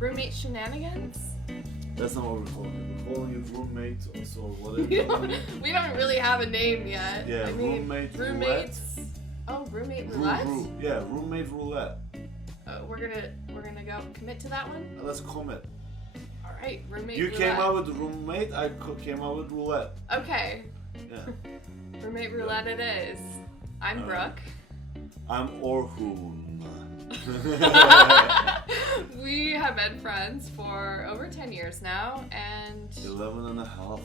Roommate shenanigans? That's not what we're calling it. We're calling it roommate, so whatever. We don't really have a name yet. Yeah, I mean, roommate roommates. roulette. Oh, roommate roulette? Yeah, roommate roulette. We're gonna go commit to that one? Let's commit. Alright, roommate You roulette. came out with roommate, I came out with roulette. Okay. Yeah. Roommate roulette it is. I'm Brooke. I'm Orhun. We have been friends for over 10 years now, and 11 and a half.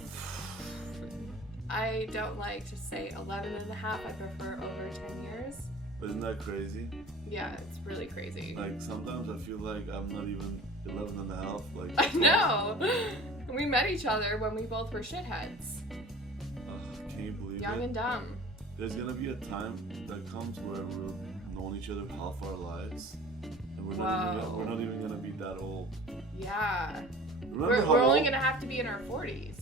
I don't like to say 11 and a half. I prefer over 10 years. Isn't that crazy? Yeah, it's really crazy. Like, sometimes I feel like I'm not even 11 and a half. Like, I know! We met each other when we both were shitheads. Can you believe Young it? and dumb. There's gonna be a time that comes where we've known each other half our lives. And we're not even gonna be that old. Yeah. Remember We're only gonna have to be in our 40s.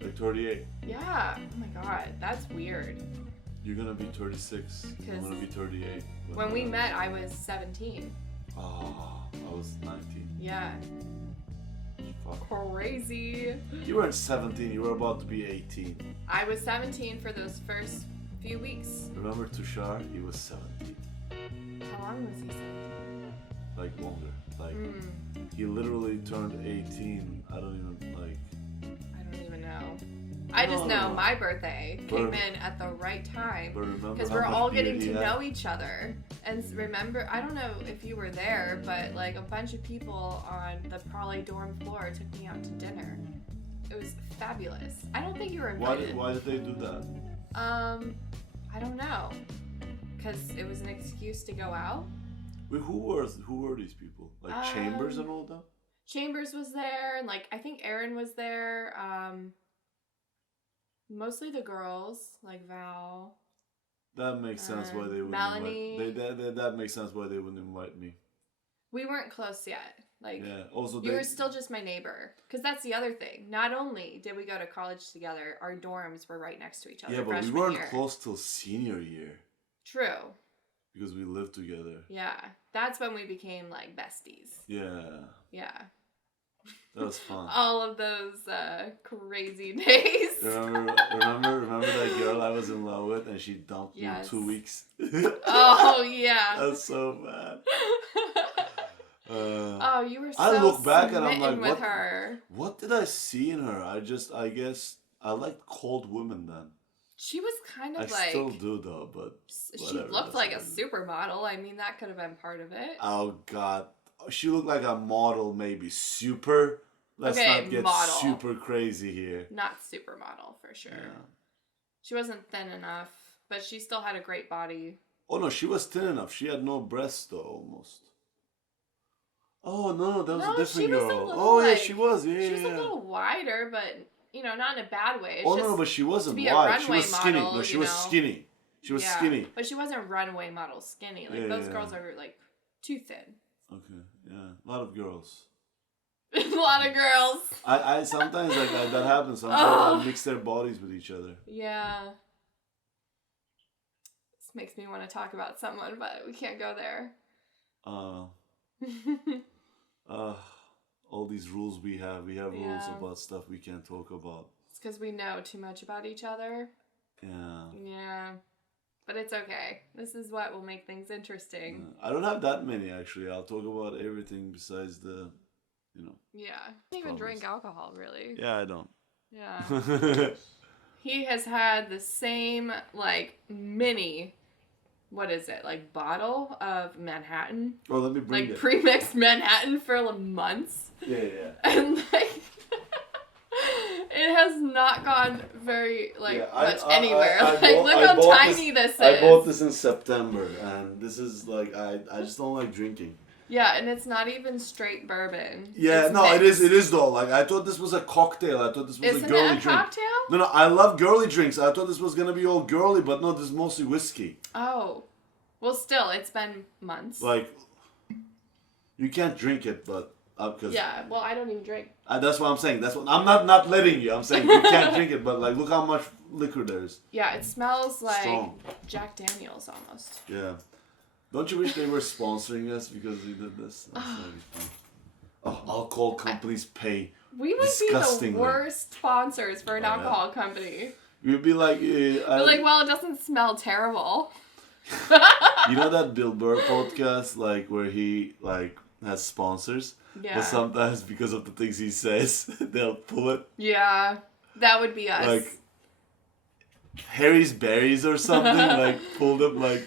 Like 38. Yeah. Oh my god, that's weird. You're gonna be 36. I'm gonna be 38. When we met, I was 17. Oh, I was 19. Yeah. Fuck. Crazy. You weren't 17, you were about to be 18. I was 17 for those first few weeks. Remember Tushar? He was 17. How long was he 17? Like longer. Like he literally turned 18. I don't even know. I just know my birthday came in at the right time because we're all getting to know each other. And remember, I don't know if you were there, but like a bunch of people on the Prale dorm floor took me out to dinner. It was fabulous. I don't think you were invited. Why did they do that? I don't know. Because it was an excuse to go out. Wait, who were these people? Like Chambers and all that? Chambers was there, and like I think Aaron was there. Mostly the girls, like Val. That makes sense why they wouldn't Melanie. That makes sense why they wouldn't invite me. We weren't close yet. Like, yeah. Also, you were still just my neighbor. Because that's the other thing. Not only did we go to college together, our dorms were right next to each other. Yeah, but we weren't close till senior year. True. Because we lived together. Yeah. That's when we became, like, besties. Yeah. Yeah. That was fun. All of those crazy days. Remember that girl I was in love with and she dumped me in 2 weeks? Oh, yeah. That's so bad. Oh, you were so I look back and I'm like, with her. What did I see in her? I guess I liked cold women then. She was kind of I still do though, but she looked like a supermodel. I mean, that could have been part of it. Oh God, she looked like a model, maybe super. Let's not get super crazy here. Not supermodel for sure. Yeah. She wasn't thin enough, but she still had a great body. Oh no, she was thin enough. She had no breasts though, almost. Oh no, that was a different girl. Oh yeah, she was. Yeah, she was a little wider, but not in a bad way. It's no, but she wasn't wide. She was skinny. No, she was skinny. She was skinny. But she wasn't runway model skinny. Like those girls are like too thin. Okay, yeah, a lot of girls. A lot of girls. I sometimes like that happens. Sometimes I mix their bodies with each other. Yeah. This makes me want to talk about someone, but we can't go there. All these rules we have rules about stuff we can't talk about. It's because we know too much about each other. Yeah. But it's okay. This is what will make things interesting. I don't have that many actually. I'll talk about everything besides the, Yeah. I don't even drink alcohol really. Yeah, I don't. Yeah. He has had the same mini. What is it? Bottle of Manhattan? Oh, let me bring it. Pre-mixed Manhattan for months. Yeah. And it has not gone very much anywhere. Look how tiny this is. I bought this in September, and this is I just don't like drinking. Yeah, and it's not even straight bourbon. Yeah, it is though. I thought this was a cocktail. I thought this was a girly drink. Isn't it a cocktail? No, I love girly drinks. I thought this was gonna be all girly, but no, this is mostly whiskey. Oh, well, still, it's been months. You can't drink it, but because yeah, well, I don't even drink. That's what I'm saying. That's what I'm not letting you. I'm saying you can't drink it, but look how much liquor there is. Yeah, it smells like strong. Jack Daniels almost. Yeah. Don't you wish they were sponsoring us because we did this? alcohol companies pay we would be the worst sponsors for an alcohol company. We'd be like... well, it doesn't smell terrible. You know that Bill Burr podcast, like, where he, like, has sponsors? Yeah. But sometimes, because of the things he says, they'll pull it. Yeah. That would be us. Like, Harry's Berries or something, like, pulled up, like,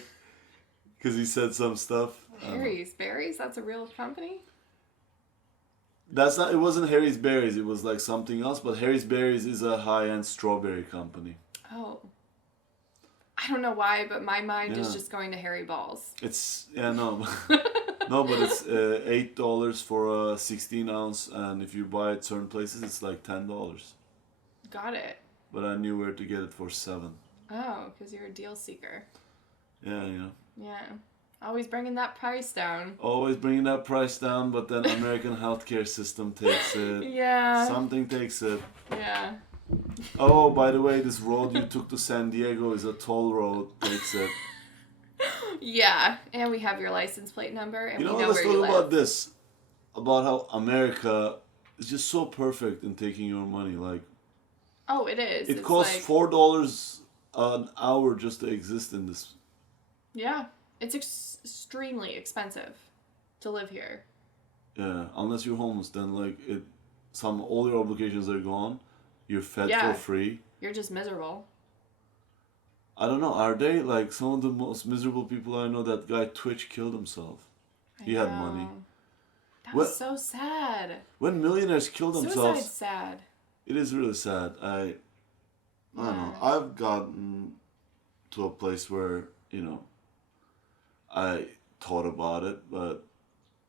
because he said some stuff. Harry's Berries? That's a real company? It wasn't Harry's Berries, it was, like, something else, but Harry's Berries is a high-end strawberry company. Oh. I don't know why, but my mind is just going to Harry Balls. No, but it's $8 for a 16-ounce, and if you buy it certain places, it's like $10. Got it. But I knew where to get it for $7. Oh, because you're a deal seeker. Yeah, Yeah. Always bringing that price down. Always bringing that price down, but then American healthcare system takes it. Yeah. Something takes it. Yeah. Oh, by the way, this road you took to San Diego is a toll road. Takes it. Yeah, and we have your license plate number, and we know let's where talk you live. about this. About how America is just so perfect in taking your money. Like, oh, it is. It costs $4 an hour just to exist in this. Yeah, it's extremely expensive to live here. Yeah, unless you're homeless, then like all your obligations are gone. You're fed for free. You're just miserable. I don't know. Are they like some of the most miserable people I know? That guy Twitch killed himself. He had money. That was so sad. When millionaires kill themselves, suicide's sad. It is really sad. I don't know. I've gotten to a place where I thought about it, but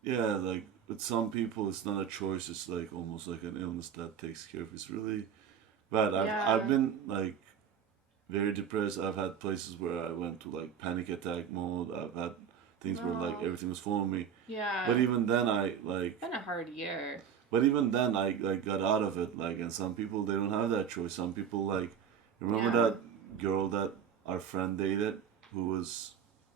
yeah, like with some people, it's not a choice. It's like almost like an illness that takes care of. It's really bad. I've been like very depressed. I've had places where I went to like panic attack mode. I've had things where like everything was following me. Yeah. But even then, it's been a hard year. But even then, I got out of it. Like, and some people, they don't have that choice. Some people remember that girl that our friend dated, who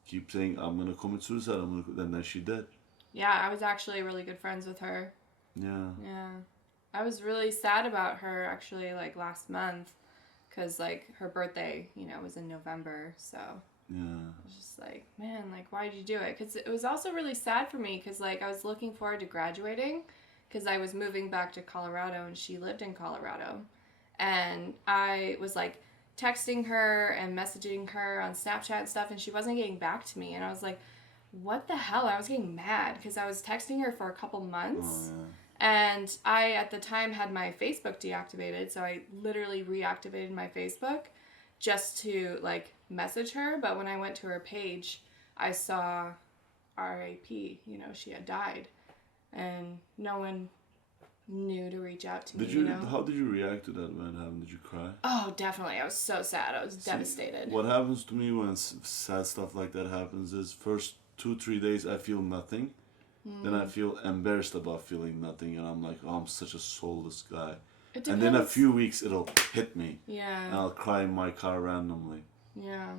keep saying, "I'm gonna commit suicide." And then she did. Yeah, I was actually really good friends with her. Yeah. Yeah, I was really sad about her actually like last month, cause like her birthday, was in November, so. Yeah. I was just like, man, like, why did you do it? Because it was also really sad for me because, like, I was looking forward to graduating because I was moving back to Colorado and she lived in Colorado. And I was, like, texting her and messaging her on Snapchat and stuff, and she wasn't getting back to me. And I was like, what the hell? I was getting mad because I was texting her for a couple months. Oh, yeah. And I, at the time, had my Facebook deactivated, so I literally reactivated my Facebook just to, like, message her. But when I went to her page, I saw R.I.P., she had died. And no one knew to reach out to me, How did you react to that when it happened? Did you cry? Oh, definitely. I was so sad. I was devastated. What happens to me when sad stuff like that happens is first 2-3 days I feel nothing. Then I feel embarrassed about feeling nothing, and I'm like, oh, I'm such a soulless guy. And then a few weeks it'll hit me. Yeah. And I'll cry in my car randomly. Yeah.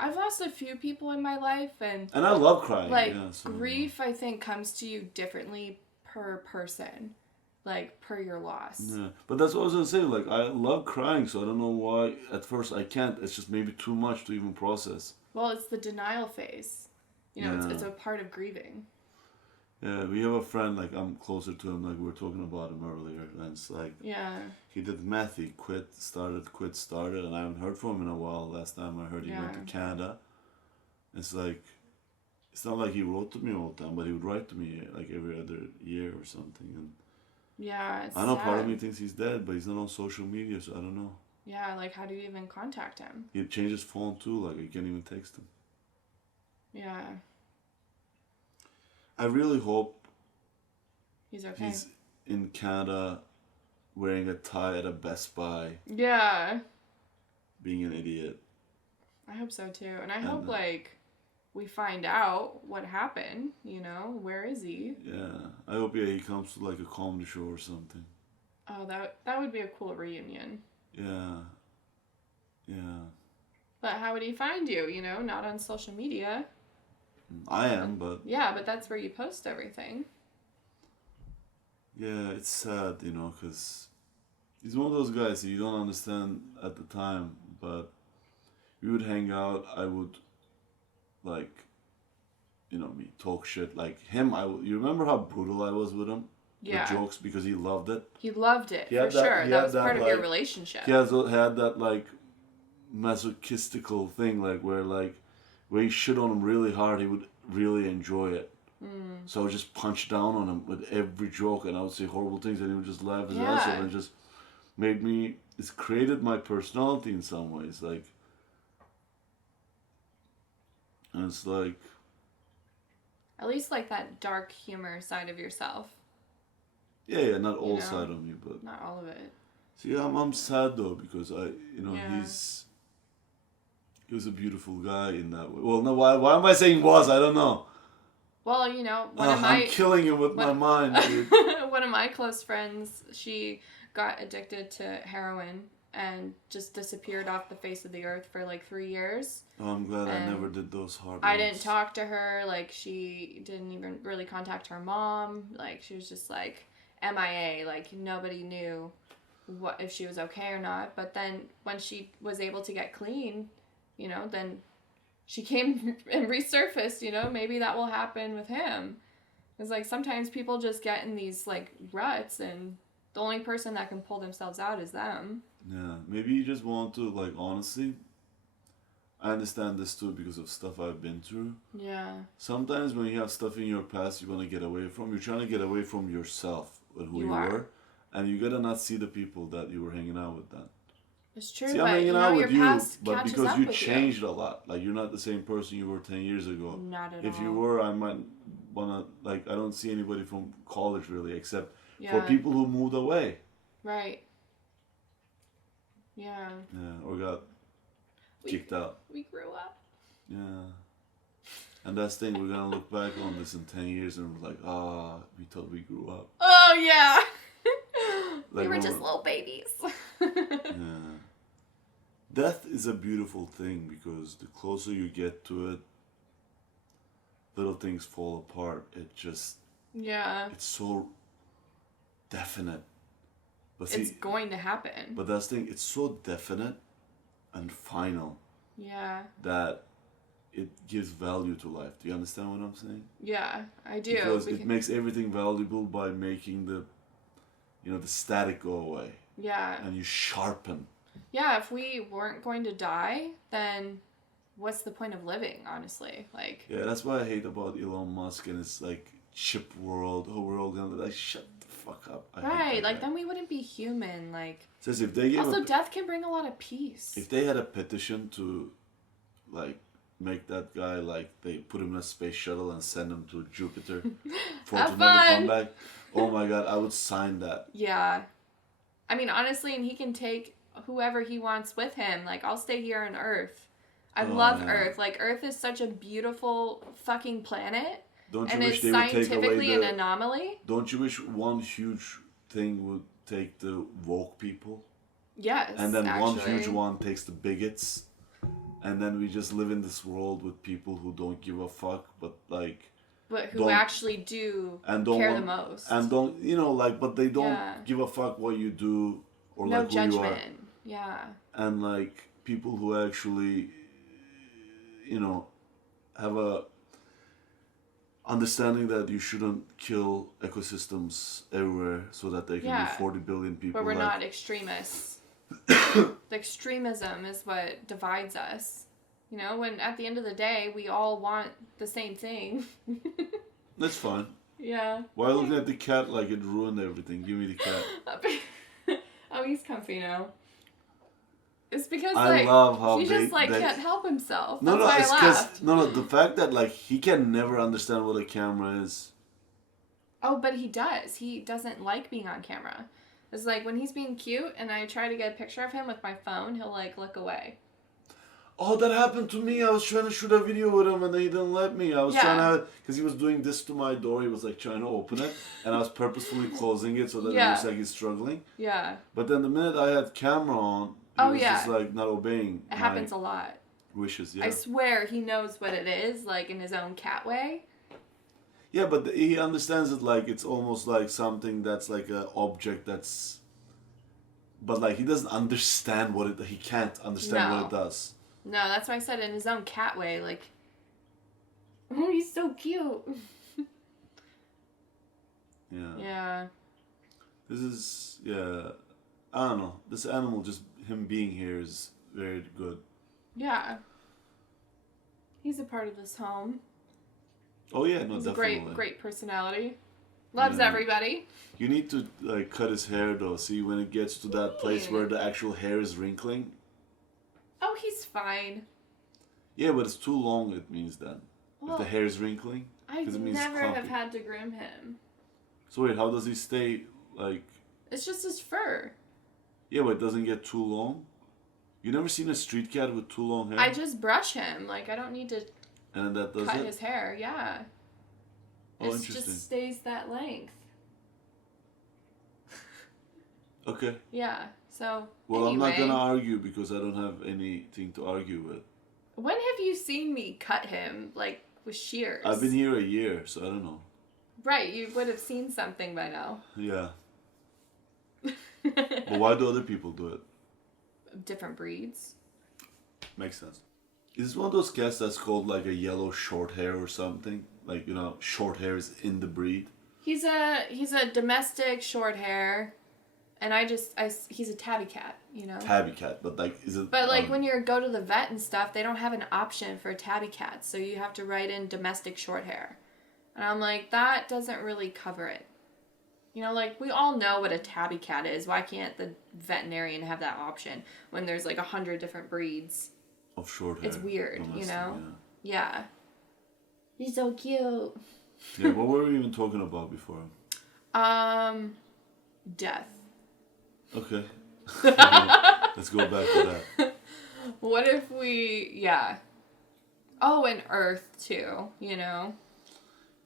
I've lost a few people in my life, and I love crying. Like, grief, I think, comes to you differently per person. Like, per your loss. Yeah. But that's what I was going to say. Like, I love crying, so I don't know why at first I can't. It's just maybe too much to even process. Well, it's the denial phase. It's a part of grieving. Yeah, we have a friend, like, I'm closer to him, like, we were talking about him earlier, and it's like, he did meth, he started, and I haven't heard from him in a while. Last time I heard he went to Canada. It's like, it's not like he wrote to me all the time, but he would write to me, like, every other year or something, and it's I know sad. part of me thinks he's dead, but he's not on social media, so I don't know. Yeah, like, how do you even contact him? He changed his phone, too, like, you can't even text him. Yeah. I really hope he's okay. He's in Canada wearing a tie at a Best Buy. Yeah. Being an idiot. I hope so too. And I hope we find out what happened, where is he? Yeah. I hope he comes to like a comedy show or something. Oh, that would be a cool reunion. Yeah. Yeah. But how would he find you, not on social media? I am, but... Yeah, but that's where you post everything. Yeah, it's sad, you know, because he's one of those guys that you don't understand at the time, but we would hang out. I would, like, you know, me talk shit. Like him, you remember how brutal I was with him? Yeah. With jokes, because he loved it. He loved it, for sure. That was part of your relationship. He had that, like, masochistical thing, like, where he shit on him really hard, he would really enjoy it. So I would just punch down on him with every joke, and I would say horrible things, and he would just laugh his ass off, and just made me. It's created my personality in some ways, like. And it's like. At least like that dark humor side of yourself. Yeah, not all side of me, but not all of it. See, I'm sad though, because he was a beautiful guy in that way. Well, no, why am I saying was? I don't know. Well, I'm killing him with my mind, dude. One of my close friends, she got addicted to heroin and just disappeared off the face of the earth for like 3 years. Oh, I'm glad I never did those hard I didn't talk to her. Like, she didn't even really contact her mom. Like, she was just like MIA. Like, nobody knew if she was okay or not. But then when she was able to get clean, then she came and resurfaced, maybe that will happen with him. It's like sometimes people just get in these like ruts, and the only person that can pull themselves out is them. Yeah, maybe you just want to, like, honestly, I understand this too because of stuff I've been through. Yeah. Sometimes when you have stuff in your past you want to get away from, you're trying to get away from yourself and who you were, and you gotta not see the people that you were hanging out with then. It's true, see, but I'm hanging out with you, but because you changed a lot. Like, you're not the same person you were 10 years ago. Not at all. If you were, I might wanna, like, I don't see anybody from college really, except for people who moved away. Right. Yeah. Yeah, or got kicked out. We grew up. Yeah. And that's the thing, we're gonna look back on this in 10 years and we're like, we thought we grew up. Oh, yeah. Like, we were just little babies. Yeah. Death is a beautiful thing because the closer you get to it, little things fall apart. It just... Yeah. It's so definite. But it's going to happen. But that's the thing, it's so definite and final. Yeah. That it gives value to life. Do you understand what I'm saying? Yeah, I do. Because it makes everything valuable by making the static go away. Yeah. And you sharpen. Yeah, if we weren't going to die, then what's the point of living, honestly? Like. Yeah, that's what I hate about Elon Musk and it's like chip world. Oh, we're all gonna like shut the fuck up. Right, like then we wouldn't be human. Like. Says if they also, death can bring a lot of peace. If they had a petition to, like, make that guy, like, they put him in a space shuttle and send him to Jupiter for him to never come back. Oh my god, I would sign that. Yeah. I mean, honestly, and he can take whoever he wants with him. Like, I'll stay here on Earth. I love Earth. Like, Earth is such a beautiful fucking planet. Don't you and wish it's they would take away scientifically an anomaly? Don't you wish one huge thing would take the woke people? Yes, and then one huge one takes the bigots. And then we just live in this world with people who don't give a fuck, but like... But who actually do care the most. And don't, but they don't give a fuck what you do or no like who judgment. you are. Yeah. And like people who actually, have a understanding that you shouldn't kill ecosystems everywhere so that there can be 40 billion people. But we're not extremists. The extremism is what divides us. When at the end of the day, we all want the same thing. That's fine. Yeah. Why looking at the cat like it ruined everything? Give me the cat. Oh, he's comfy now. It's because I love how he just can't help himself. No, That's why I laughed. No, the fact that like he can never understand what a camera is. Oh, but he does. He doesn't like being on camera. It's like when he's being cute and I try to get a picture of him with my phone, he'll like look away. Oh, that happened to me. I was trying to shoot a video with him and he didn't let me. I was trying to have it because he was doing this to my door. He was like trying to open it and I was purposefully closing it so that it looks like he's struggling. Yeah. But then the minute I had camera on, he was just like not obeying. It happens a lot. Wishes, I swear he knows what it is, like in his own cat way. Yeah, but he understands it like it's almost like something that's like an object that's. But like he doesn't understand what it. He can't understand what it does. No, that's why I said in his own cat way, like. Oh, he's so cute. Yeah. Yeah. This is I don't know. This animal, just him being here is very good. Yeah. He's a part of this home. Oh yeah, no, He's definitely. a great personality. Loves everybody. You need to like cut his hair though. See, when it gets to that place where the actual hair is wrinkling. Oh, he's fine. Yeah, but it's too long. It means then well, if the hair is wrinkling. I never have had to groom him. So wait, how does he stay like? It's just his fur. Yeah, but it doesn't get too long. You never seen a street cat with too long hair? I just brush him. Like, I don't need to and then that does cut his hair. Yeah. Oh, it just stays that length. Okay. Yeah, so well, anyway, I'm not going to argue because I don't have anything to argue with. When have you seen me cut him, like, with shears? I've been here a year, so I don't know. Right, you would have seen something by now. Yeah. But why do other people do it? Different breeds. Makes sense. Is this one of those cats that's called like a yellow short hair or something? Like, short hair is in the breed? He's a domestic short hair. And he's a tabby cat, Tabby cat, but like, is it... But like when you go to the vet and stuff, they don't have an option for a tabby cat. So you have to write in domestic short hair. And I'm like, that doesn't really cover it. Like, we all know what a tabby cat is. Why can't the veterinarian have that option when there's like 100 different breeds? Of short hair. It's weird, Yeah. He's so cute. Yeah, what were we even talking about before? Death. Okay. Let's go back to that. What if Oh, and Earth too, Yeah,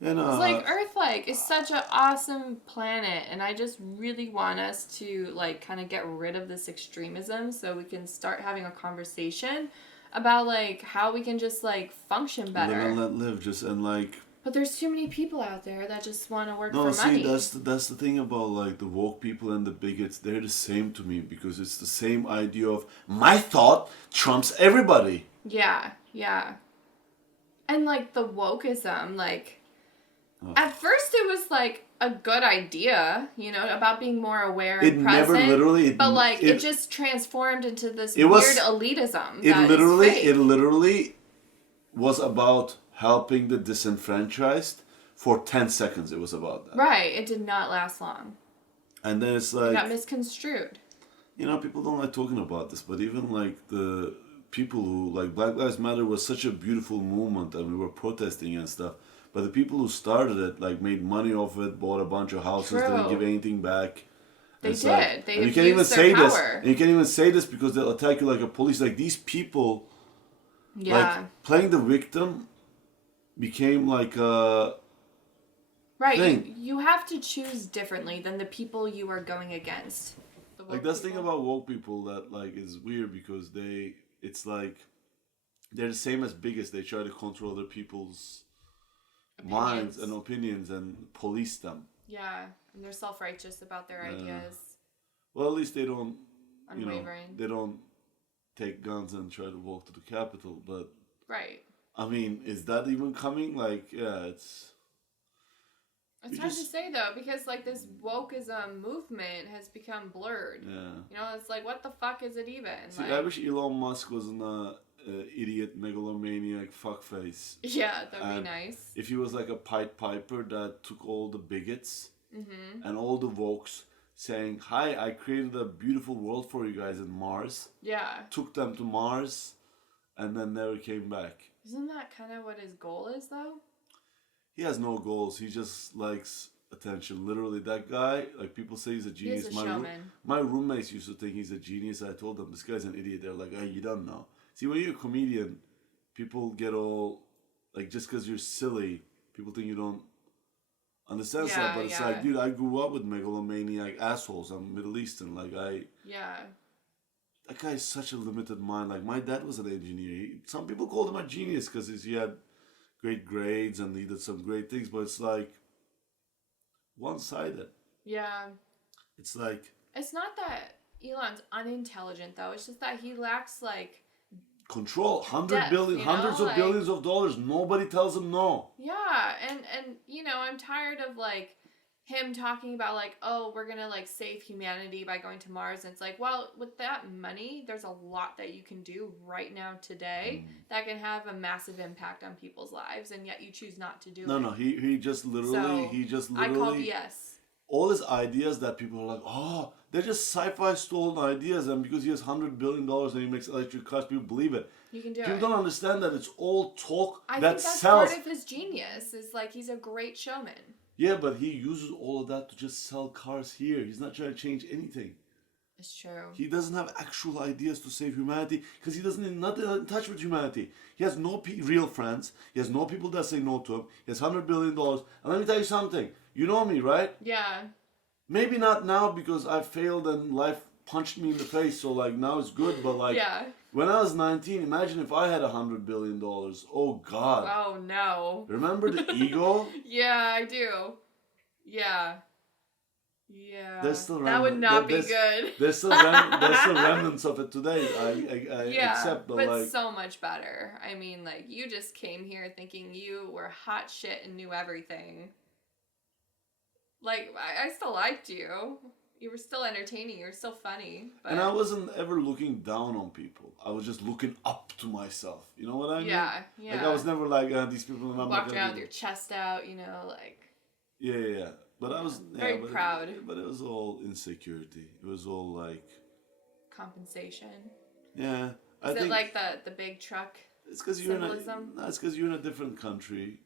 no, it's like Earth, is such an awesome planet, and I just really want us to, kind of get rid of this extremism so we can start having a conversation about, how we can just, function better. Live and let live, But there's too many people out there that just want to work for money. No, see, that's the thing about, the woke people and the bigots. They're the same to me because it's the same idea of my thought trumps everybody. Yeah. And, the wokeism, at first it was, a good idea, about being more aware and present. Never literally... But, it just transformed into this weird elitism. It literally was about helping the disenfranchised. For 10 seconds it was about that. Right, it did not last long. And then it's it got misconstrued. People don't like talking about this, but even the people who, Black Lives Matter was such a beautiful movement and we were protesting and stuff. But the people who started it, made money off it, bought a bunch of houses, didn't give anything back. They did. They you can't even say this. And you can't even say this because they'll attack you like a police. These people, playing the victim became a right. thing. You have to choose differently than the people you are going against. That's the thing about woke people that, is weird because it's they're the same as bigots. They try to control other people's minds and opinions and police them. Yeah, and they're self-righteous about their ideas. Well, at least they don't, unwavering. They don't take guns and try to walk to the Capitol, but... Right. I mean, is that even coming? It's hard to say, though, because, this wokeism movement has become blurred. Yeah. It's what the fuck is it even? See, I wish Elon Musk wasn't idiot megalomaniac fuckface. Yeah, that'd be nice. If he was a Pied Piper that took all the bigots and all the wokes saying, "Hi, I created a beautiful world for you guys in Mars." Yeah. Took them to Mars and then never came back. Isn't that kind of what his goal is, though? He has no goals. He just likes attention. Literally, that guy, people say he's a genius. He's a showman. My roommates used to think he's a genius. I told them, this guy's an idiot. They're like, "Oh, you don't know." See, when you're a comedian, people get all, just because you're silly, people think you don't understand stuff. But it's dude, I grew up with megalomaniac assholes. I'm Middle Eastern. Yeah. That guy has such a limited mind. My dad was an engineer. Some people called him a genius because he had great grades and he did some great things, but it's like one-sided. Yeah. It's like... It's not that Elon's unintelligent, though. It's just that he lacks, like... control. Hundreds of billions of dollars. Nobody tells him no. Yeah, and you know, I'm tired of, like, him talking about, like, oh, we're gonna, like, save humanity by going to Mars. And it's like, well, with that money, there's a lot that you can do right now today that can have a massive impact on people's lives, and yet you choose not to do it. No, he just literally... I call BS. All his ideas that people are like, oh, they're just sci-fi stolen ideas, and because he has $100 billion and he makes electric cars, people believe it. You can do people it. Don't understand that it's all talk I that think that's sells. part of his genius, is like he's a great showman. Yeah, but he uses all of that to just sell cars here. He's not trying to change anything. It's true. He doesn't have actual ideas to save humanity because he doesn't not in touch with humanity. He has no real friends. He has no people that say no to him. He has $100 billion. And let me tell you something. You know me, right? Yeah. Maybe not now because I failed and life punched me in the face. So like now it's good, but like when I was 19, imagine if I had $100 billion. Oh God. Oh no. Remember the ego? Yeah, I do. Yeah. Yeah. That would not be good. There's still remnants of it today. I accept, but like so much better. I mean, like you just came here thinking you were hot shit and knew everything. Like I still liked you. You were still entertaining. You were still funny. But... And I wasn't ever looking down on people. I was just looking up to myself. You know what I mean? Yeah. Like I was never like these people. And I'm walking around with your chest out, you know, like. Yeah. But I was very proud. But it was all insecurity. It was all like compensation. Yeah, I think like the big truck. It's because you're in a different country,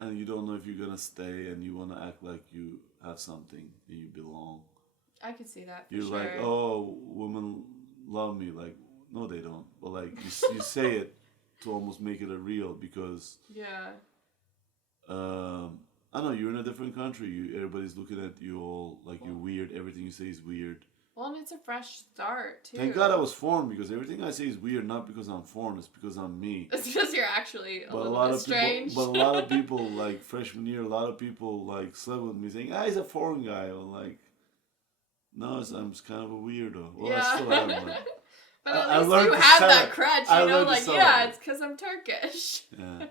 and you don't know if you're gonna stay, and you want to act like you have something and you belong. I could see that. You're like, oh, women love me. Like, no, they don't. But like you say it to almost make it a real because. Yeah. I know you're in a different country. Everybody's looking at you all like you're weird. Everything you say is weird. Well, and it's a fresh start too. Thank God I was foreign because everything I say is weird. Not because I'm foreign. It's because I'm me. It's because you're actually a little bit strange. But a lot of people like freshman year. A lot of people like slept with me saying, "Ah, he's a foreign guy." Or like, no, I'm just kind of a weirdo. Well, yeah. I still am. Like, but at least you have that crutch, you know, like, yeah, it's because I'm Turkish. Yeah.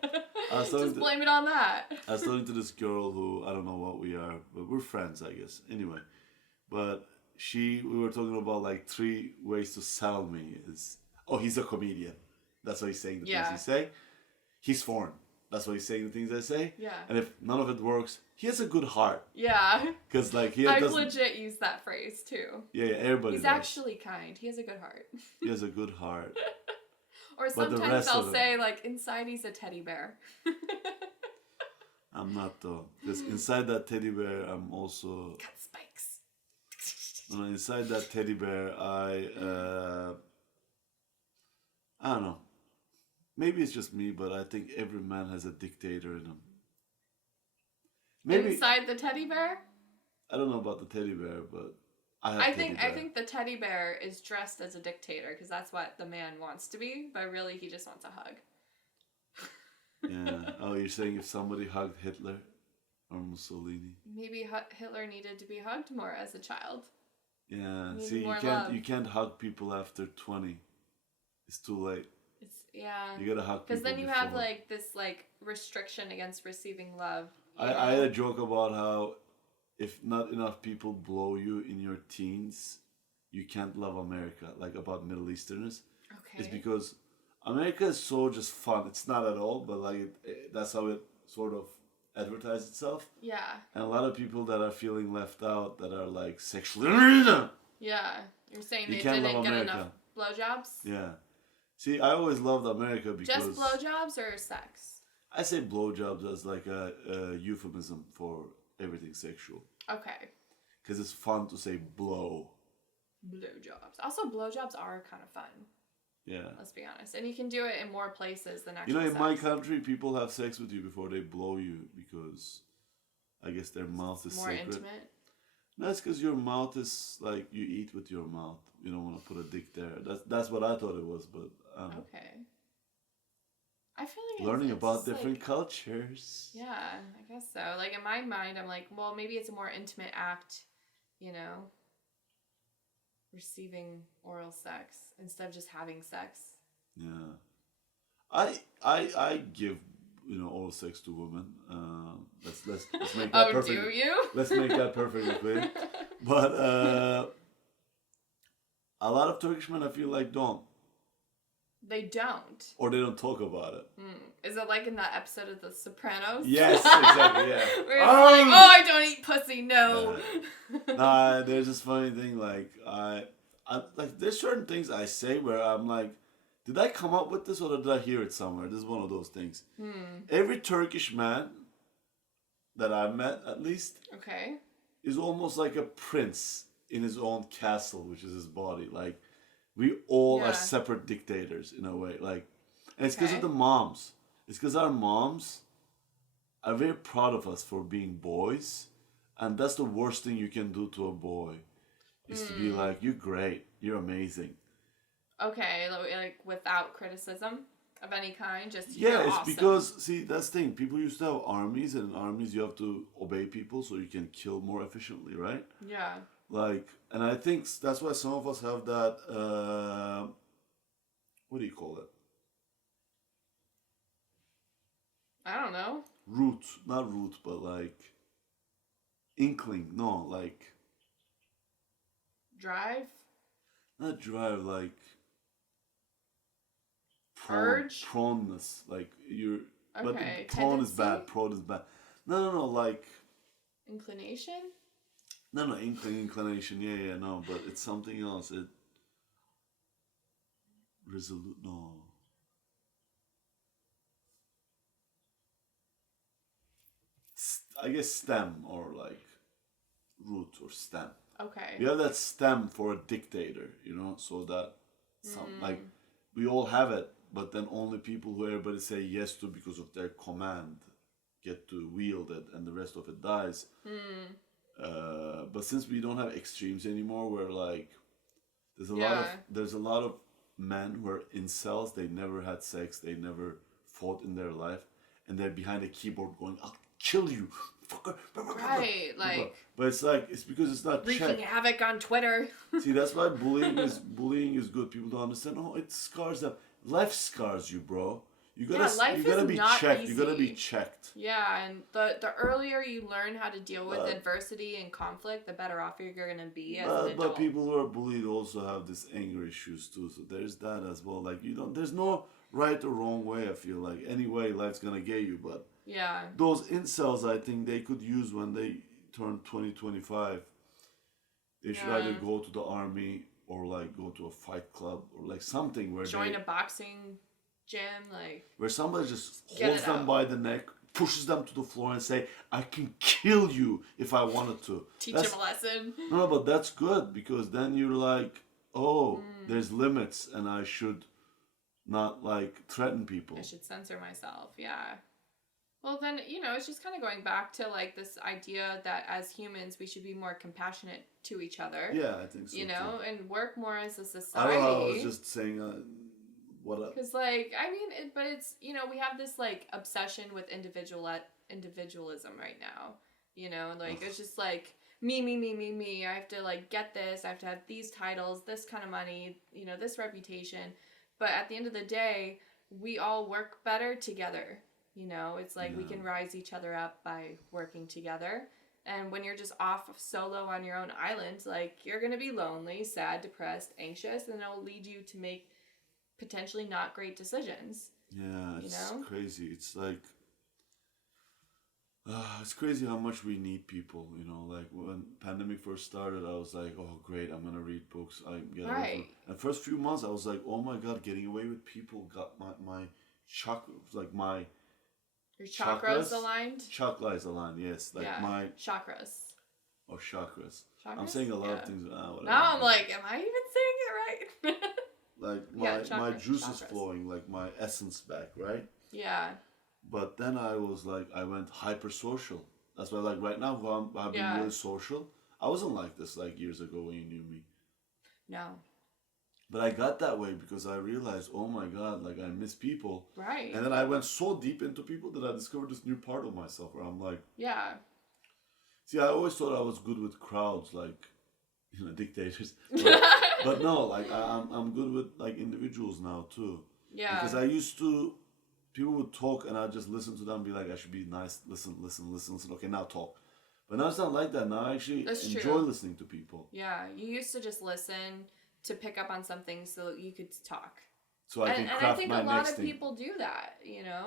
Just blame it on that. I was talking to this girl who, I don't know what we are, but we're friends, I guess. Anyway. But we were talking about like 3 ways to sell me. He's a comedian. That's why he's saying the things he say. He's foreign. That's why he's saying the things I say. Yeah. And if none of it works, he has a good heart. Yeah. Because like I've legit used that phrase too. Yeah, everybody He's actually kind. He has a good heart. He has a good heart. Or sometimes I'll say like inside he's a teddy bear. I'm not though. Because inside that teddy bear I'm also got spikes. Inside that teddy bear I don't know. Maybe it's just me, but I think every man has a dictator in him. Maybe inside the teddy bear? I don't know about the teddy bear, but I think the teddy bear is dressed as a dictator because that's what the man wants to be, but really he just wants a hug. Yeah. Oh, you're saying if somebody hugged Hitler or Mussolini? Maybe Hitler needed to be hugged more as a child. Yeah. See, you can't hug people after 20. It's too late. Yeah. You gotta hug people because then you before. have like this like restriction against receiving love. I had a joke about how if not enough people blow you in your teens, you can't love America. Like about Middle Easterners. Okay. It's because America is so just fun. It's not at all, but like that's how it sort of advertised itself. Yeah. And a lot of people that are feeling left out, that are like sexually. Yeah. You're saying they didn't get enough blowjobs? Yeah. See, I always loved America because... Just blowjobs or sex? I say blowjobs as like a euphemism for everything sexual. Okay. Because it's fun to say blow. Blowjobs. Also, blowjobs are kind of fun. Yeah. Let's be honest. And you can do it in more places than actual You know, in sex. my country, people have sex with you before they blow you because I guess their mouth is more sacred. Intimate? No, it's because your mouth is like, you eat with your mouth. You don't want to put a dick there. That's what I thought it was, but... Okay. I feel like learning about different cultures. Yeah, I guess so. Like in my mind, I'm like, well, maybe it's a more intimate act, you know, receiving oral sex instead of just having sex. Yeah, I give oral sex to women. Let's make that perfect. Oh, do you? Let's make that perfectly clear. But a lot of Turkish men, I feel like, don't. They don't. Or they don't talk about it. Is it like in that episode of The Sopranos? Yes, exactly, yeah. Where it's like, oh, I don't eat pussy, no. Yeah. Nah, there's this funny thing, like, I like, there's certain things I say where I'm like, did I come up with this or did I hear it somewhere? This is one of those things. Every Turkish man that I've met, at least, is almost like a prince in his own castle, which is his body. Like, we all are separate dictators in a way. Like, and it's because of the moms. It's because our moms are very proud of us for being boys, and that's the worst thing you can do to a boy, is to be like, you're great, you're amazing. Okay, like without criticism of any kind, just yeah, it's awesome. Because that's the thing. People used to have armies, and in armies you have to obey people so you can kill more efficiently, right? Yeah. Like, and I think that's why some of us have that. What do you call it? I don't know. Not root, but like inkling. No, like drive. Not drive, like urge. Proneness, like you're. Okay. But prone is bad. Prone is bad. No, like inclination. No, inclination. Yeah, no, but it's something else. Resolute. No. I guess stem or like root or stem. Okay. You have that stem for a dictator, so that like we all have it, but then only people who everybody say yes to because of their command get to wield it, and the rest of it dies. But since we don't have extremes anymore, where like there's a lot of men who are incels. They never had sex. They never fought in their life, and they're behind a keyboard going, "I'll kill you." Right, like. But it's because it's not wreaking havoc on Twitter. See, that's why bullying is good. People don't understand. Oh, it scars them. Life scars you, bro. You gotta be checked. Easy. You gotta be checked. Yeah, and the earlier you learn how to deal with adversity and conflict, the better off you're gonna be as an adult. But people who are bullied also have this anger issues too. So there's that as well. Like there's no right or wrong way. I feel like any way life's gonna get you, but. Yeah. Those incels, I think they could use when they turn 20, 25. They should either go to the army or like go to a fight club or like something where join a boxing gym, like where somebody just holds them by the neck, pushes them to the floor, and say, "I can kill you if I wanted to." Teach them a lesson. No, but that's good because then you're like, oh, there's limits, and I should not like threaten people. I should censor myself. Yeah. Well, then, it's just kind of going back to, like, this idea that as humans, we should be more compassionate to each other. Yeah, I think so, too. And work more as a society. I don't know, I was just saying because, like, but it's, we have this, like, obsession with individualism right now. And, like, it's just, like, me. I have to, like, get this. I have to have these titles, this kind of money, this reputation. But at the end of the day, we all work better together. It's like we can rise each other up by working together. And when you're just off solo on your own island, like, you're going to be lonely, sad, depressed, anxious, and it'll lead you to make potentially not great decisions. Yeah, it's crazy. It's like, it's crazy how much we need people, like when pandemic first started, I was like, oh great, I'm going to read books. And the first few months I was like, oh my God, getting away with people got my chakra, like my... Your chakras aligned? Chakras aligned, yes. Like my... Chakras. Oh, chakras. I'm saying a lot of things. Now I'm like, am I even saying it right? Like my juice is flowing, like my essence back, right? Yeah. But then I was like, I went hyper social. That's why, like, right now I've been really social. I wasn't like this like years ago when you knew me. No. But I got that way because I realized, oh my God, like I miss people. Right. And then I went so deep into people that I discovered this new part of myself where I'm like, yeah. See, I always thought I was good with crowds, like, dictators. But no, like I'm good with like individuals now too. Yeah. Because I used to, people would talk and I'd just listen to them and be like, I should be nice, listen. Okay, now talk. But now it's not like that. Now I actually enjoy listening to people. Yeah, you used to just listen to pick up on something so that you could talk. So I can craft my next thing. And I think a lot of people do that,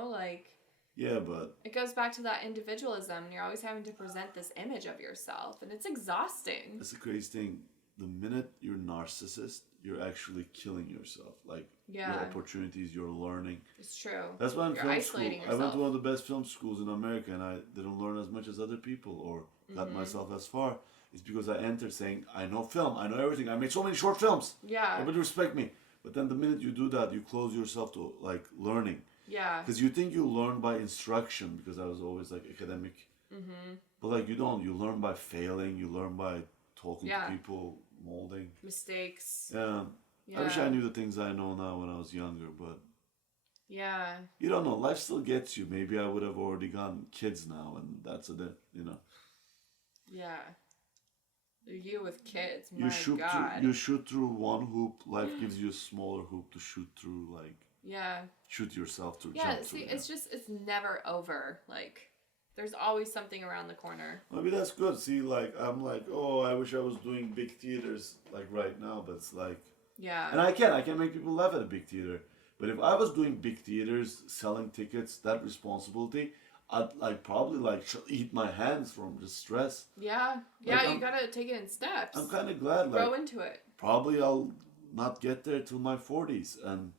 like... Yeah, but... It goes back to that individualism, and you're always having to present this image of yourself, and it's exhausting. That's the crazy thing. The minute you're a narcissist, you're actually killing yourself. Like, your opportunities, your learning. It's true. That's why I'm film school. Yourself. I went to one of the best film schools in America, and I didn't learn as much as other people, or got myself as far. It's because I entered saying, I know film, I know everything. I made so many short films. Yeah. Everybody respect me. But then the minute you do that, you close yourself to, like, learning. Yeah. Because you think you learn by instruction, because I was always, like, academic. Mm-hmm. But, like, you don't. You learn by failing. You learn by talking to people, molding. Mistakes. Yeah. I wish I knew the things I know now when I was younger, but... Yeah. You don't know. Life still gets you. Maybe I would have already gotten kids now, and that's a bit, Yeah. You with kids, my God. You shoot through one hoop. Life gives you a smaller hoop to shoot through, like... Yeah. Shoot yourself through, jump through. Yeah, see, it's never over. Like, there's always something around the corner. Maybe that's good. See, like, I'm like, oh, I wish I was doing big theaters, like, right now, but it's like... Yeah. And I can make people laugh at a big theater. But if I was doing big theaters, selling tickets, that responsibility... I'd probably eat my hands from just stress. Yeah. Yeah, you gotta take it in steps. I'm kind of glad. Grow into it. Probably I'll not get there till my 40s, and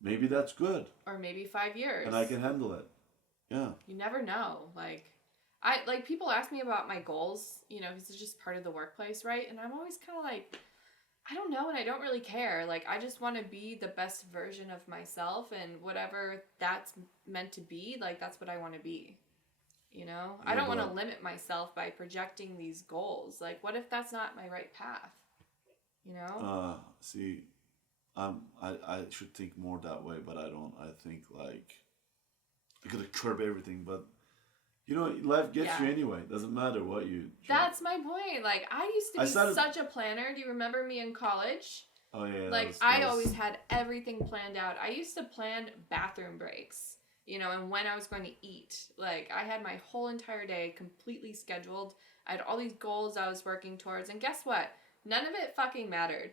maybe that's good. Or maybe 5 years. And I can handle it. Yeah. You never know. People ask me about my goals, because it's just part of the workplace, right? And I'm always kind of like, I don't know, and I don't really care. Like, I just want to be the best version of myself, and whatever that's meant to be, like, that's what I want to be. Yeah, I don't want to limit myself by projecting these goals. Like, what if that's not my right path? See, I should think more that way, but I don't. I think, like, I gotta curb everything, but... life gets you anyway. Doesn't matter what you... That's my point. Like, I used to be such a planner. Do you remember me in college? Oh, yeah. Like, I always had everything planned out. I used to plan bathroom breaks, and when I was going to eat. Like, I had my whole entire day completely scheduled. I had all these goals I was working towards. And guess what? None of it fucking mattered.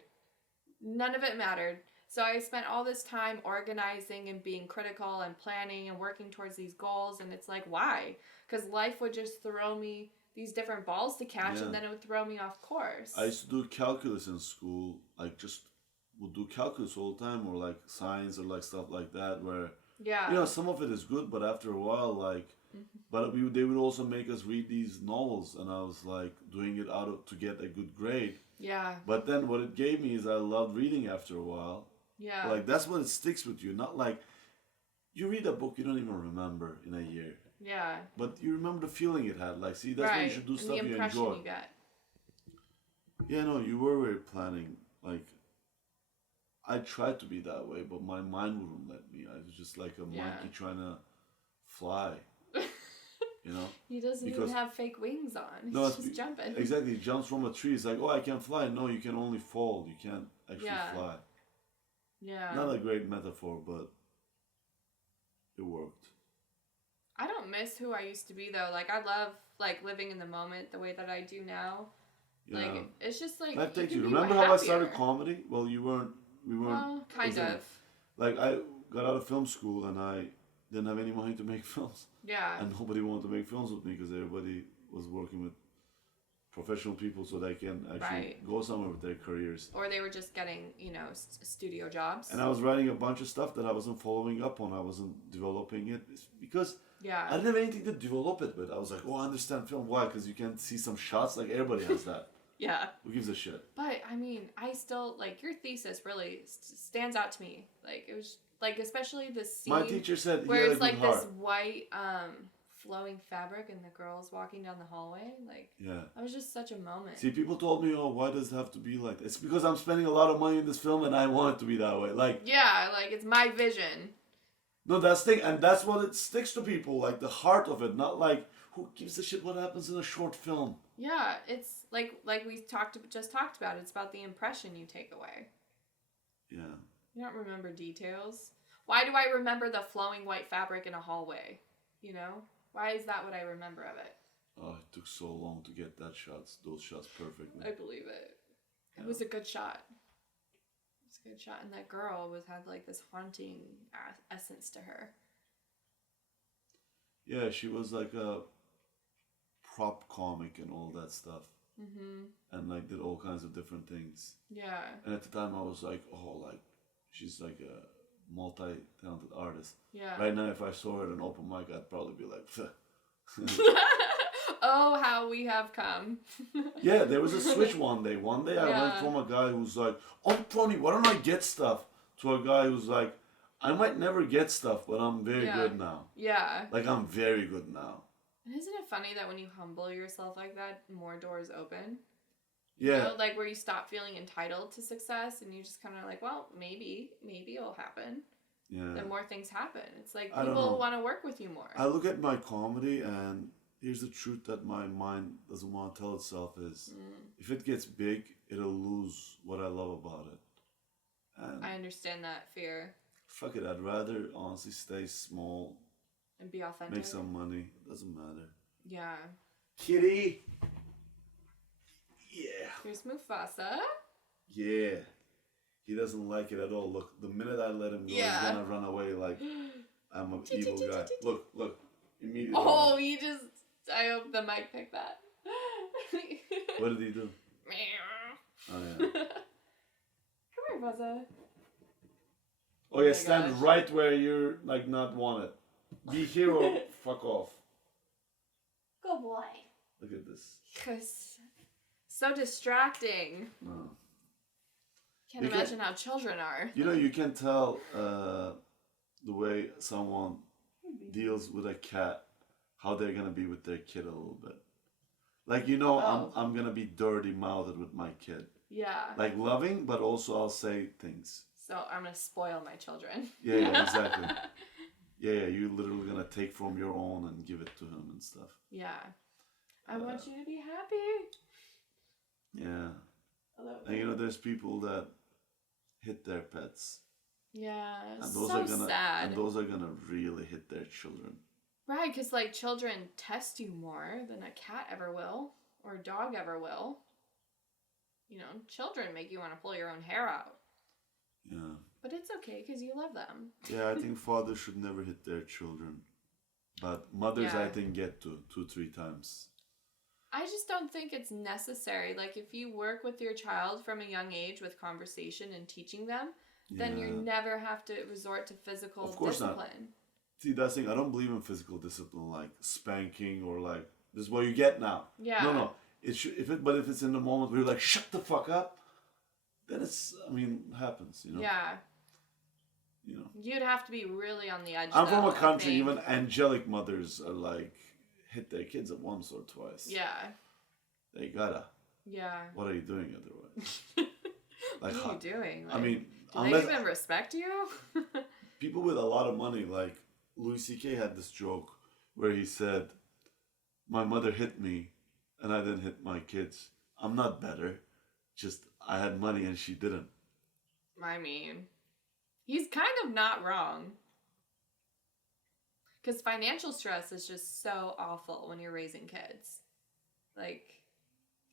None of it mattered. So I spent all this time organizing and being critical and planning and working towards these goals. And it's like, why? Because life would just throw me these different balls to catch, and then it would throw me off course. I used to do calculus in school. Like, just would do calculus all the time, or like science, or like stuff like that, where... Yeah. Some of it is good, but after a while, like... But they would also make us read these novels, and I was like doing it to get a good grade. Yeah. But then what it gave me is I loved reading after a while. Yeah. Like, that's what it sticks with you. Not like you read a book you don't even remember in a year. Yeah. But you remember the feeling it had. Like, see, that's why you should do stuff you enjoy. You get. Yeah, no, you were very planning. Like, I tried to be that way, but my mind wouldn't let me. I was just like a monkey trying to fly. He doesn't even have fake wings on. He's just jumping. Exactly. He jumps from a tree. It's like, oh, I can fly. No, you can only fall. You can't actually fly. Yeah. Not a great metaphor, but it worked. I don't miss who I used to be, though. Like, I love, like, living in the moment the way that I do now. Yeah. Like, it's just, like, life takes you. Remember how I started comedy? Well, we weren't... Well, kind of. Like, I got out of film school, and I didn't have any money to make films. Yeah. And nobody wanted to make films with me, because everybody was working with professional people so they can actually go somewhere with their careers. Or they were just getting, studio jobs. And I was writing a bunch of stuff that I wasn't following up on. I wasn't developing it. Because I didn't have anything to develop it with. I was like, oh, I understand film. Why? Because you can see some shots. Like, everybody has that. Yeah. Who gives a shit? But, I mean, I still, like, your thesis really stands out to me. Like, it was, like, especially the scene... My teacher said where it's, like, this white flowing fabric and the girls walking down the hallway. Like, that was just such a moment. See, people told me, oh, why does it have to be like that? It's because I'm spending a lot of money in this film and I want it to be that way. Like, yeah, like it's my vision. No, that's the thing, and that's what it sticks to people, like the heart of it, not like, who gives a shit what happens in a short film? Yeah, it's like we just talked about. It's about the impression you take away. Yeah. You don't remember details. Why do I remember the flowing white fabric in a hallway? You know? Why is that what I remember of it? Oh, it took so long to get those shots perfectly. I believe it. It was a good shot. It was a good shot, and that girl had like this haunting essence to her. Yeah, she was like a prop comic and all that stuff. Mm-hmm. And like did all kinds of different things. Yeah. And at the time I was like, oh, like she's like a multi-talented artist. Yeah. Right now if I saw her at an open mic I'd probably be like, oh, how we have come. Yeah, there was a switch one day. One day I went from a guy who's like, oh, Tony, why don't I get stuff? To a guy who's like, I might never get stuff, but I'm very good now. Yeah. Like, I'm very good now. And isn't it funny that when you humble yourself like that, more doors open? Yeah. You know, like where you stop feeling entitled to success and you just kind of like, well, maybe it'll happen. Yeah. Then more things happen. It's like people want to work with you more. I look at my comedy and here's the truth that my mind doesn't want to tell itself is if it gets big, it'll lose what I love about it. And I understand that fear. Fuck it, I'd rather honestly stay small and be authentic. Make some money. Doesn't matter. Yeah. Kitty. Yeah. Here's Mufasa. Yeah. He doesn't like it at all. Look, the minute I let him go, he's gonna run away like I'm an evil guy. Look. Immediately. Oh, I hope the mic picked that. What did he do? Oh, yeah. Come here, Buzza. Oh yeah, stand right where you're like not wanted. Be hero, fuck off. Good boy. Look at this. So distracting. Oh. Can't imagine how children are. You know, you can tell the way someone deals with a cat, how they're gonna be with their kid a little bit. Like, you know, I'm gonna be dirty-mouthed with my kid. Yeah. Like loving, but also I'll say things. So I'm gonna spoil my children. Yeah, exactly. Yeah, you're literally gonna take from your own and give it to him and stuff. Yeah. I want you to be happy. Yeah. And you know, there's people that hit their pets. Yeah, and those are gonna, sad. And those are gonna really hit their children. Right, because like children test you more than a cat ever will, or a dog ever will. You know, children make you want to pull your own hair out. Yeah. But it's okay because you love them. Yeah, I think fathers should never hit their children. But mothers, I think, get to 2-3 times. I just don't think it's necessary. Like, if you work with your child from a young age with conversation and teaching them, then you never have to resort to physical discipline. Not. See, that's the thing. I don't believe in physical discipline, like spanking or like, this is what you get now. Yeah. No. It should, but if it's in the moment where you're like, shut the fuck up, then it happens, you know? Yeah. You know. You'd have to be really on the edge. I'm from a country, even angelic mothers are like, hit their kids at once or twice. Yeah. They gotta. Yeah. What are you doing otherwise? Like, what are you doing? Like, do they even respect you? People with a lot of money, like Louis C.K. had this joke where he said, my mother hit me and I didn't hit my kids. I'm not better. Just I had money and she didn't. I mean, he's kind of not wrong. Because financial stress is just so awful when you're raising kids. Like,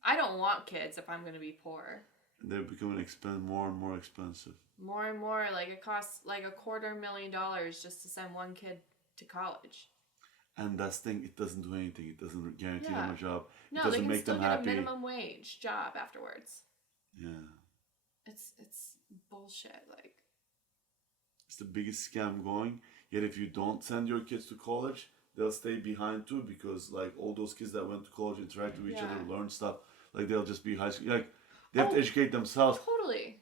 I don't want kids if I'm going to be poor. And they're becoming more and more expensive. More and more. Like, it costs like $250,000 just to send one kid to college. And that's the thing, it doesn't do anything. It doesn't guarantee them a job. No, it doesn't make them happy. They can still get a minimum wage job afterwards. Yeah. It's bullshit. Like, it's the biggest scam going. Yet if you don't send your kids to college, they'll stay behind too, because like all those kids that went to college interact with each other, learn stuff. Like they'll just be high school. Like they have to educate themselves. Totally.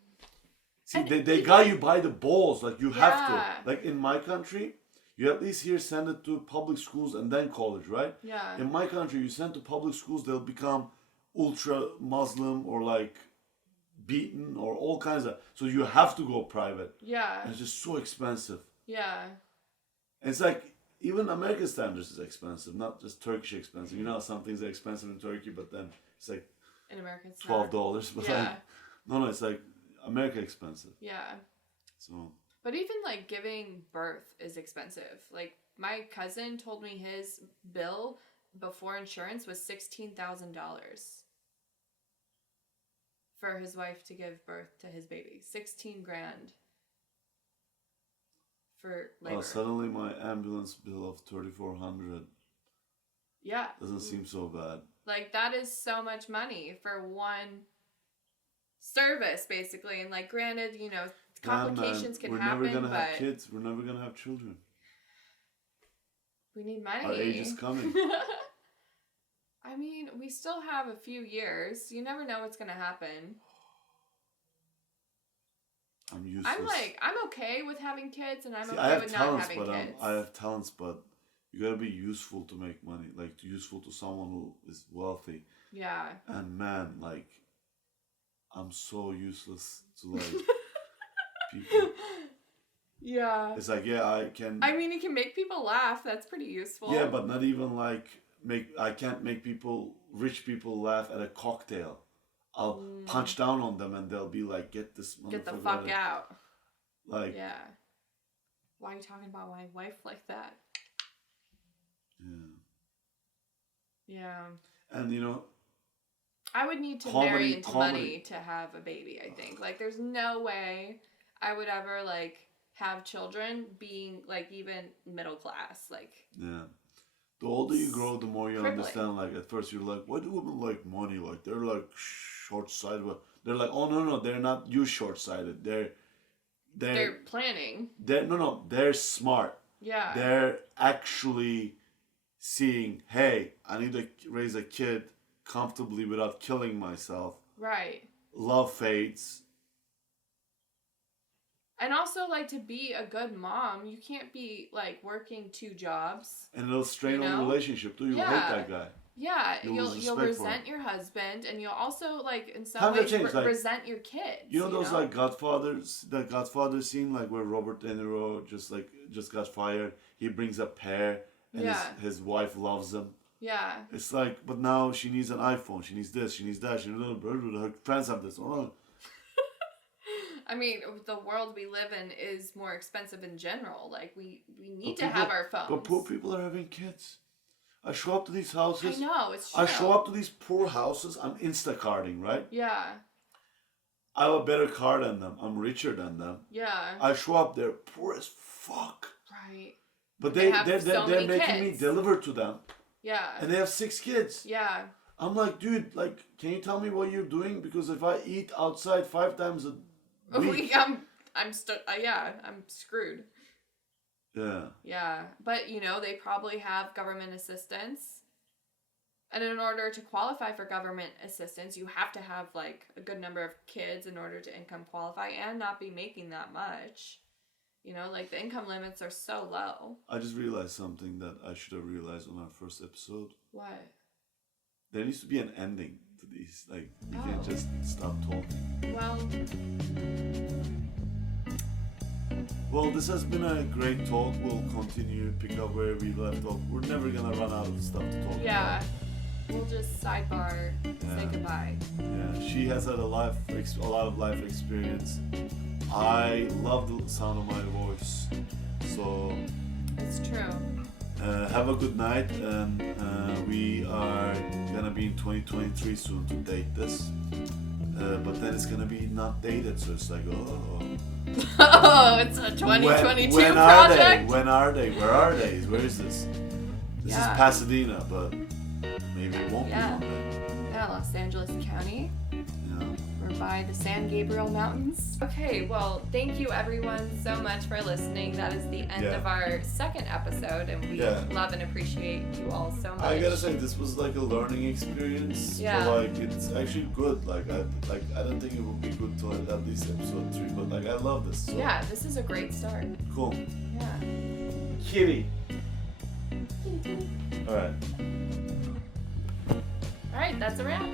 See, they got you by the balls. Like you have to. Like in my country, You at least here send it to public schools and then college, right? Yeah. In my country, you send to public schools, they'll become ultra Muslim or like beaten or all kinds of. So you have to go private. Yeah. And it's just so expensive. Yeah. And it's like even American standards is expensive, not just Turkish expensive. You know, some things are expensive in Turkey, but then it's like in American $12. But yeah. Like, no, it's like America expensive. Yeah. So. But even like giving birth is expensive. Like my cousin told me his bill before insurance was $16,000 for his wife to give birth to his baby. 16 grand for labor. Oh, suddenly my ambulance bill of $3,400. Yeah. Doesn't seem so bad. Like that is so much money for one service, basically. And like, granted, you know, complications can happen. We're never gonna have kids. We're never gonna have children. We need money. Our age is coming. I mean, we still have a few years. You never know what's gonna happen. I'm useless. I'm okay with having kids, and I'm okay with not having kids. I have talents, but you gotta be useful to make money. Like, useful to someone who is wealthy. Yeah. And man, like, I'm so useless to like people. Yeah. It's like, yeah, I can. I mean, you can make people laugh. That's pretty useful. Yeah, but not even like I can't make rich people laugh at a cocktail. I'll punch down on them and they'll be like, get this motherfucker. Get the fuck out. Like. Yeah. Why are you talking about my wife like that? Yeah. Yeah. And you know. I would need to marry into money to have a baby, I think. Like, there's no way I would ever, like, have children being, like, even middle class. Like. Yeah. The older you grow, the more you understand. Like, at first you're like, why do women like money? Like, they're like short-sighted. They're like, oh no, they're not you short-sighted. They're planning. They're smart. Yeah. They're actually seeing, hey, I need to raise a kid comfortably without killing myself. Right. Love fades. And also, like, to be a good mom, you can't be, like, working 2 jobs. And it'll strain on the relationship, too. You'll hate that guy. Yeah, you'll resent your husband, and you'll also, like, in some ways, resent your kids. You know those, like, that Godfather scene, like, where Robert De Niro just got fired. He brings a pear, and his wife loves him. Yeah. It's like, but now she needs an iPhone. She needs this. She needs that. Her friends have this. Oh. I mean, the world we live in is more expensive in general. Like, we need to have our phones. But poor people are having kids. I show up to these houses. I know, it's true. I show up to these poor houses. I'm Instacarting, right? Yeah. I have a better car than them. I'm richer than them. Yeah. I show up there poor as fuck. Right. But they're making me deliver to them. Yeah. And they have 6 kids. Yeah. I'm like, dude, like, can you tell me what you're doing? Because if I eat outside 5 times a week, I'm screwed. Yeah. Yeah. But, you know, they probably have government assistance. And in order to qualify for government assistance, you have to have, like, a good number of kids in order to income qualify and not be making that much. You know, like, the income limits are so low. I just realized something that I should have realized on our first episode. What? There needs to be an ending to these. Like, you can't just stop talking. Well, this has been a great talk. We'll continue, pick up where we left off. We're never gonna run out of stuff to talk about. Yeah. We'll just sidebar, say goodbye. Yeah, she has had a lot of life experience. I love the sound of my voice. So... It's true. Have a good night, and we are gonna be in 2023 soon to date this. But then it's gonna be not dated, so it's like, oh, it's a 2022 project. When are they? Where are they? Where is this? This is Pasadena, but maybe it won't be one day. Yeah, Los Angeles County. Yeah. We're by the San Gabriel Mountains. Okay, well, thank you everyone so much for listening. That is the end of our second episode, and we love and appreciate you all so much. I gotta say, this was like a learning experience. Yeah. But, like, it's actually good. I don't think it would be good till at least episode 3, but like I love this. So. Yeah, this is a great start. Cool. Yeah. Kitty. Kitty, kitty. All right. All right, that's a wrap.